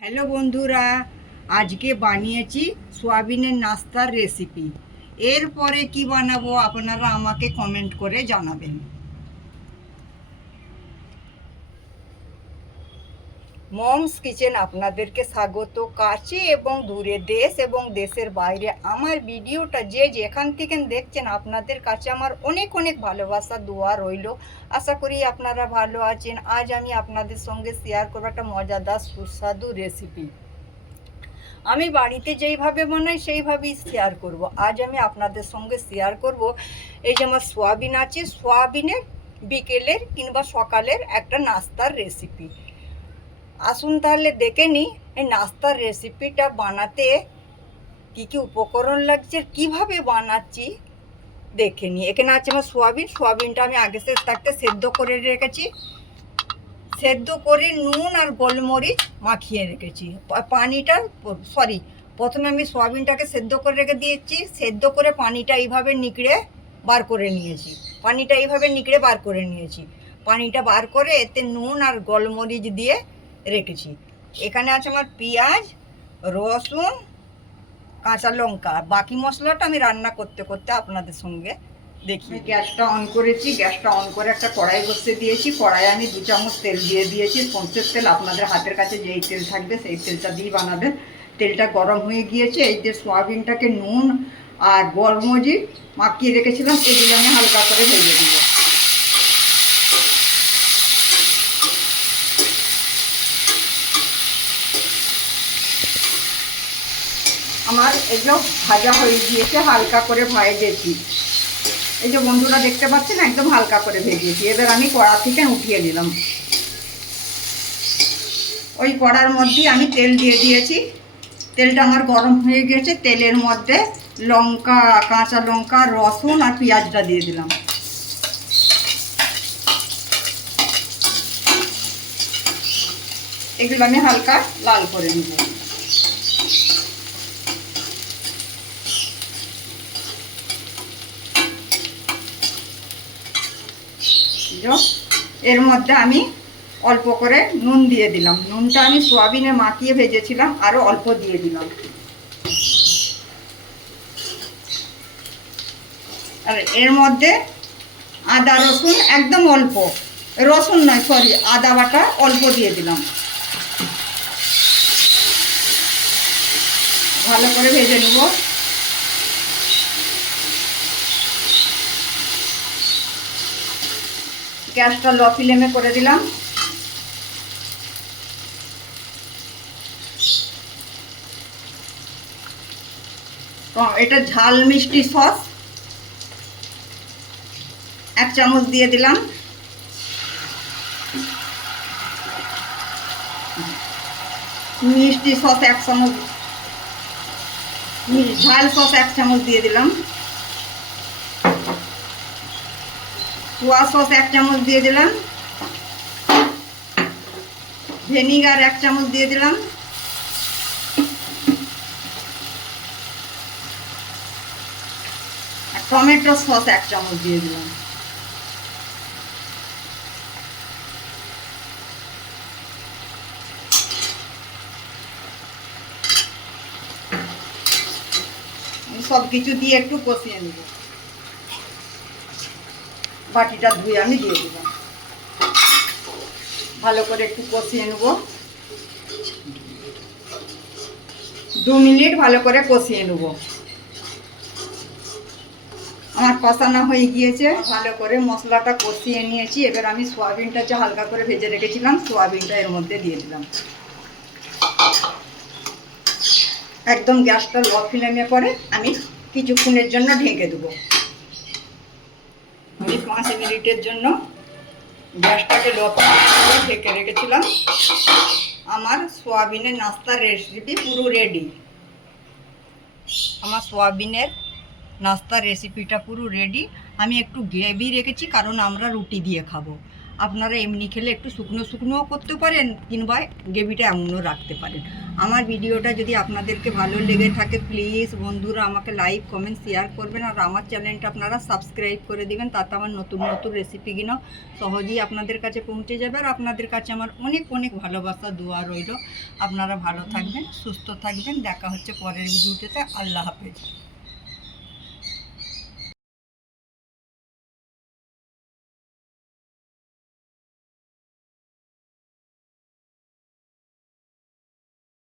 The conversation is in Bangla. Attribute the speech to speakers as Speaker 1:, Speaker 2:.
Speaker 1: হ্যালো বন্ধুরা, আজকে বানিয়েছি সোয়াবিনের নাস্তার রেসিপি এরপরে কি বানাবো আপনারা আমাকে কমেন্ট করে জানাবেন। মমস কিচেন আপনাদেরকে স্বাগত। কাছে এবং দূরে দেশ এবং দেশের বাইরে। আমার ভিডিওটা যে যেখান থেকে দেখছেন, আপনাদের কাছে আমার অনেক অনেক ভালোবাসা, দোয়া রইল। আশা করি আপনারা ভালো আছেন। আজ আমি আপনাদের সঙ্গে শেয়ার করব একটা মজাদার, সুস্বাদু রেসিপি আমি বাড়িতে যেইভাবে বানাই, সেইভাবেই শেয়ার করব। আজ আমি আপনাদের সঙ্গে শেয়ার করব। এই যে আমার সোয়াবিন আছে সোয়াবিনের বিকেলের কিংবা সকালের একটা নাস্তার রেসিপি আসুন তাহলে দেখে নিই, এই নাস্তার রেসিপিটা বানাতে কী কী উপকরণ লাগছে কীভাবে বানাচ্ছি দেখে নিই। এখানে আছে আমার সোয়াবিন, সোয়াবিনটা আমি আগে সে থাকতে সেদ্ধ করে রেখেছি। সেদ্ধ করে নুন আর গোলমরিচ মাখিয়ে রেখেছি। পানিটা সরি প্রথমে আমি সোয়াবিনটাকে সেদ্ধ করে রেখে দিয়েছি। সেদ্ধ করে পানিটা এইভাবে নিকড়ে বার করে নিয়েছি। পানিটা এইভাবে নিকড়ে বার করে নিয়েছি। পানিটা বার করে এতে নুন আর গোলমরিচ দিয়ে রেখেছি। এখানে আছে আমার পেঁয়াজ, রসুন, কাঁচা লঙ্কা। বাকি মশলাটা আমি রান্না করতে করতে আপনাদের সঙ্গে দেখি গ্যাসটা অন করেছি। গ্যাসটা অন করে একটা কড়াই বসিয়ে দিয়েছি। কড়াই আমি দু চামচ তেল দিয়ে দিয়েছি। সর্ষের তেল আপনাদের হাতের কাছে যেই তেল থাকবে সেই তেলটা দিয়ে বানাবেন। তেলটা গরম হয়ে গিয়েছে। এই যে সোয়াবিনটাকে নুন আর গরমজি মাখিয়ে রেখেছিলাম এগুলো আমি হালকা করে ভেজে দেবো আমার এগুলো ভাজা হয়ে গিয়েছে, হালকা করে ভেজেছি। এই যে বন্ধুরা দেখতে পাচ্ছেন, একদম হালকা করে ভেজেছি। এবার আমি কড়া থেকে উঠিয়ে নিলাম। ওই কড়ার মধ্যেই আমি তেল দিয়ে দিয়েছি। তেলটা আমার গরম হয়ে গেছে। তেলের মধ্যে লঙ্কা, কাঁচা লঙ্কা, রসুন আর পেঁয়াজটা দিয়ে দিলাম। এগুলো আমি হালকা লাল করে নিব। এর মধ্যে আমি অল্প করে নুন দিয়ে দিলাম। নুনটা আমি সোয়াবিনে মাখিয়ে ভেজেছিলাম আরও অল্প দিয়ে দিলাম। আর এর মধ্যে আদা, রসুন একদম অল্প। রসুন নয় সরি আদা বাটা অল্প দিয়ে দিলাম। ভালো করে ভেজে নেব। গ্যাসটা লো ফ্লেমে করে দিলাম। এটা ঝাল মিষ্টি সস। এক চামচ দিয়ে দিলাম। মিষ্টি সস এক চামচ, ঝাল সস এক চামচ দিয়ে দিলাম। সোয়া সস এক চামচ দিয়ে দিলাম। ভিনিগার এক চামচ দিয়ে দিলাম। টমেটো সস এক চামচ দিয়ে দিলাম। সব কিছু দিয়ে একটু কষিয়ে নেব। বাটিটা ধুয়ে আমি দিয়ে দিলাম। ভালো করে একটু কষিয়ে নেব। দু মিনিট ভালো করে কষিয়ে নেব। আমার কষানো হয়ে গিয়েছে। ভালো করে মশলাটা কষিয়ে নিয়েছি। এবার আমি সোয়াবিনটা যে হালকা করে ভেজে রেখেছিলাম, সোয়াবিনটা এর মধ্যে দিয়ে দিলাম। একদম গ্যাসটা লো ফ্লেমে করে আমি কিছুক্ষণের জন্য ঢেকে দেবো। মিনিটের জন্য গ্যাসটাকে লো ফ্লেমে ঢেকে রেখেছিলাম। আমার সোয়াবিনের নাস্তার রেসিপি পুরো রেডি আমার সোয়াবিনের নাস্তার রেসিপিটা পুরো রেডি আমি একটু গ্রেভি রেখেছি, কারণ আমরা রুটি দিয়ে খাব। আপনারা এমনি খেলে একটু শুকনো শুকনোও করতে পারেন, কিংবা গ্রেভিটা এমনও রাখতে পারেন। আমার ভিডিওটা যদি আপনাদেরকে ভালো লেগে থাকে প্লিজ বন্ধুরা আমাকে লাইক কমেন্ট শেয়ার করবেন, আর আমার চ্যানেলটা আপনারা সাবস্ক্রাইব করে দিবেন, তাতে আমার নতুন নতুন রেসিপিগুলো সহজেই আপনাদের কাছে পৌঁছে যাবে, আর আপনাদের কাছে আমার অনেক অনেক ভালোবাসা, দোয়া রইল। আপনারা ভালো থাকবেন, সুস্থ থাকবেন, দেখা হচ্ছে পরের ভিডিওতে। আল্লাহ হাফেজ।